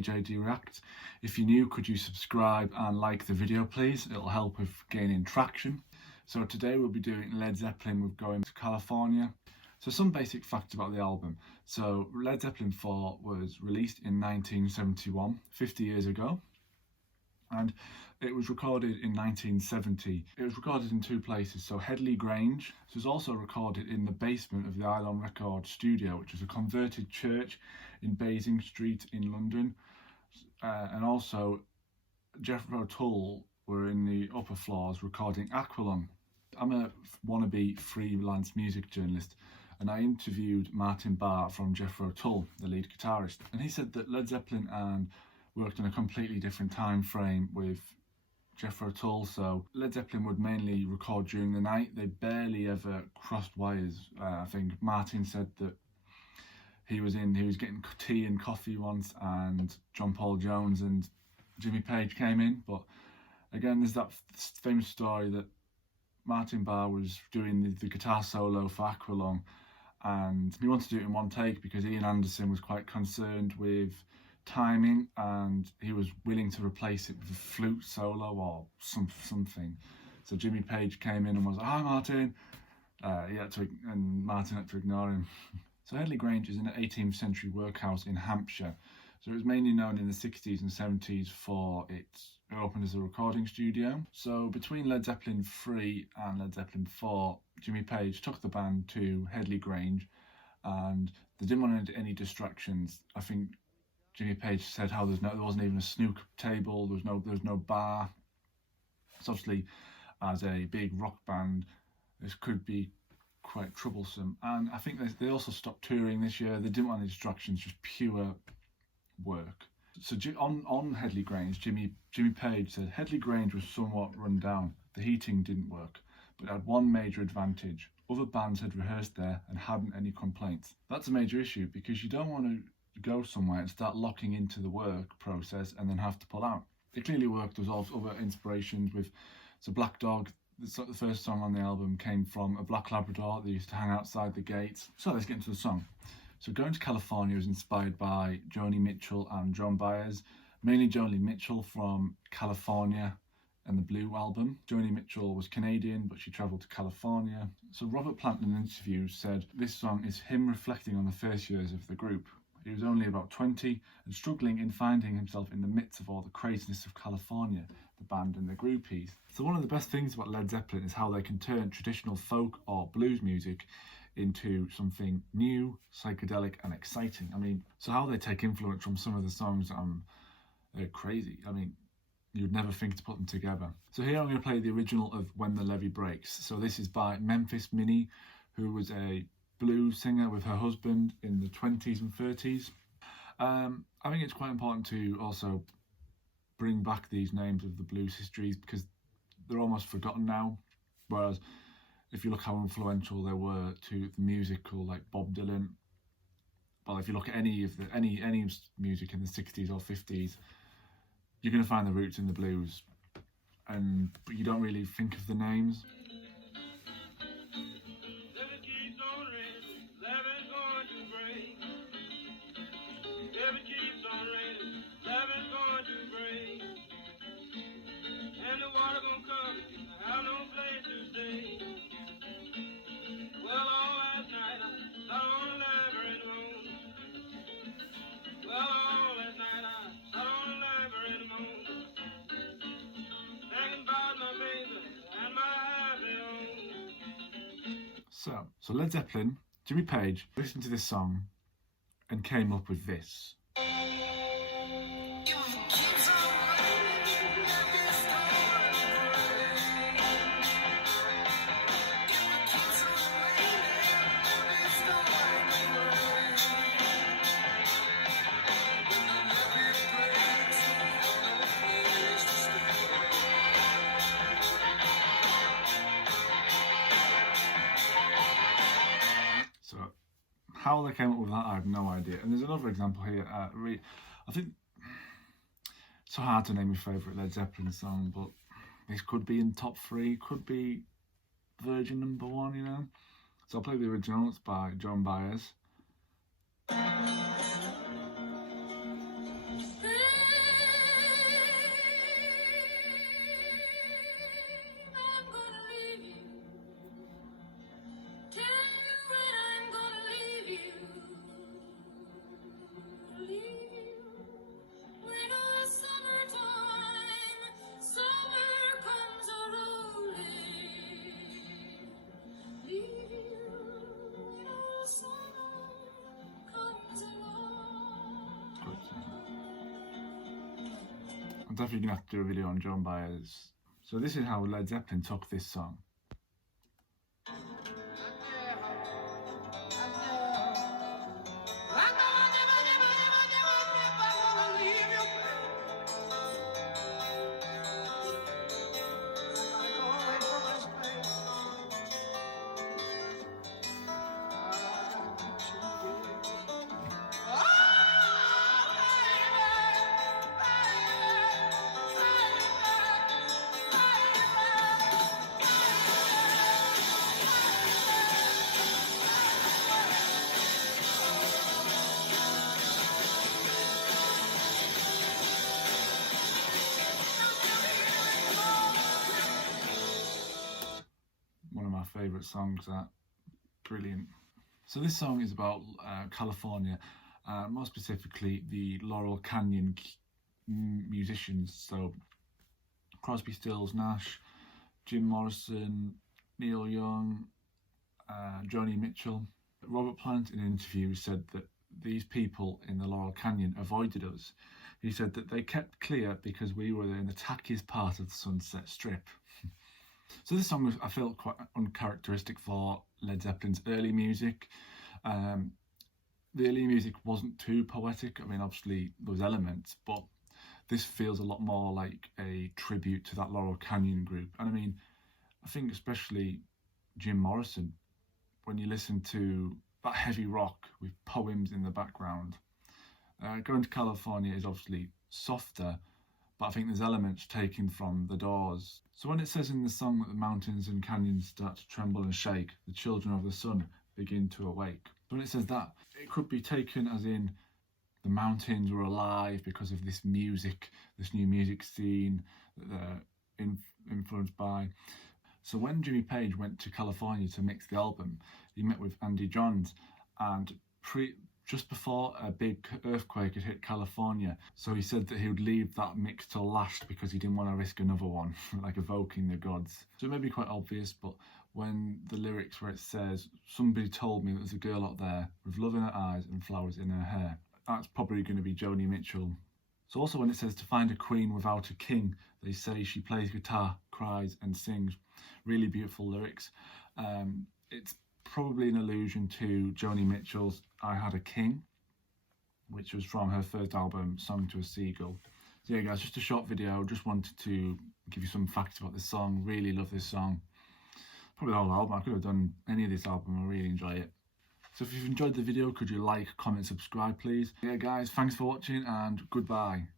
AJD React. If you're new, could you subscribe and like the video please? It'll help with gaining traction. So today we'll be doing Led Zeppelin with Going to California. So some basic facts about the album. So Led Zeppelin 4 was released in 1971, 50 years ago. And it was recorded in 1970. It was recorded in two places. So Headley Grange. It was also recorded in the basement of the Island Record studio, which was a converted church in Baez Street in London. And also Jethro Tull were in the upper floors recording Aqualung. I'm a wannabe freelance music journalist, and I interviewed Martin Barr from Jethro Tull, the lead guitarist, and he said that Led Zeppelin worked on a completely different time frame with Jethro Tull. So Led Zeppelin would mainly record during the night. They barely ever crossed wires. I think Martin said that he was getting tea and coffee once, and John Paul Jones and Jimmy Page came in. But again, there's that famous story that Martin Barr was doing the guitar solo for Aqualung, and he wanted to do it in one take because Ian Anderson was quite concerned with timing, and he was willing to replace it with a flute solo or something. So Jimmy Page came in and was like, "Hi Martin," and Martin had to ignore him. So Headley Grange is an 18th century workhouse in Hampshire. So it was mainly known in the 60s and 70s for it opened as a recording studio. So between Led Zeppelin 3 and Led Zeppelin 4, Jimmy Page took the band to Headley Grange, and they didn't want any distractions. I think Jimmy Page said how there wasn't even a snooker table, there was no bar. So obviously, as a big rock band, this could be quite troublesome. And I think they also stopped touring this year. They didn't want any distractions, just pure work. So on Headley Grange, Jimmy Page said Headley Grange was somewhat run down. The heating didn't work, but it had one major advantage. Other bands had rehearsed there and hadn't any complaints. That's a major issue because you don't want to go somewhere and start locking into the work process and then have to pull out. It clearly worked. There was other inspirations with, so Black Dog, the first song on the album, came from a black Labrador that used to hang outside the gates. So let's get into the song. So Going to California was inspired by Joni Mitchell and Joan Baez, mainly Joni Mitchell from California and the Blue album. Joni Mitchell was Canadian, but she travelled to California. So Robert Plant in an interview said this song is him reflecting on the first years of the group. He was only about 20 and struggling in finding himself in the midst of all the craziness of California, the band and the groupies. So one of the best things about Led Zeppelin is how they can turn traditional folk or blues music into something new, psychedelic and exciting. I mean, so how they take influence from some of the songs, they're crazy. I mean, you'd never think to put them together. So here I'm going to play the original of When the Levee Breaks. So this is by Memphis Minnie, who was a blues singer with her husband in the 20s and 30s. I think it's quite important to also bring back these names of the blues histories because they're almost forgotten now. Whereas if you look how influential they were to the musical, like Bob Dylan, well, if you look at any music in the 60s or 50s, you're going to find the roots in the blues, but you don't really think of the names. So Led Zeppelin, Jimmy Page, listened to this song and came up with this. How they came up with that, I have no idea. And there's another example here. I think it's so hard to name your favourite Led Zeppelin song, but this could be in top 3, could be Virgin #1, you know. So I'll play the original. It's by Joan Baez. I'm definitely going to have to do a video on Joan Baez. So this is how Led Zeppelin took this song. One of my favourite songs, that. Brilliant. So this song is about California, more specifically the Laurel Canyon musicians. So Crosby, Stills, Nash, Jim Morrison, Neil Young, Joni Mitchell. Robert Plant, in an interview, said that these people in the Laurel Canyon avoided us. He said that they kept clear because we were in the tackiest part of the Sunset Strip. So this song, I felt, quite uncharacteristic for Led Zeppelin's early music. The early music wasn't too poetic. I mean, obviously there was elements, but this feels a lot more like a tribute to that Laurel Canyon group. And I mean, I think especially Jim Morrison, when you listen to that heavy rock with poems in the background. Going to California is obviously softer, but I think there's elements taken from The Doors. So when it says in the song that the mountains and canyons start to tremble and shake, the children of the sun begin to awake. So when it says that, it could be taken as in the mountains were alive because of this music, this new music scene that they're influenced by. So when Jimmy Page went to California to mix the album, he met with Andy Johns, and just before a big earthquake had hit California, so he said that he would leave that mix till last because he didn't want to risk another one, like evoking the gods. So it may be quite obvious, but when the lyrics where it says, somebody told me that there's a girl out there with love in her eyes and flowers in her hair, that's probably going to be Joni Mitchell. So also when it says to find a queen without a king, they say she plays guitar, cries and sings. Really beautiful lyrics. It's probably an allusion to Joni Mitchell's I Had a King, which was from her first album, Song to a Seagull. So yeah guys, just a short video. Just wanted to give you some facts about this song. Really love this song. Probably the whole album. I could have done any of this album. I really enjoy it. So if you've enjoyed the video, could you like, comment, subscribe please. Yeah guys, thanks for watching and goodbye.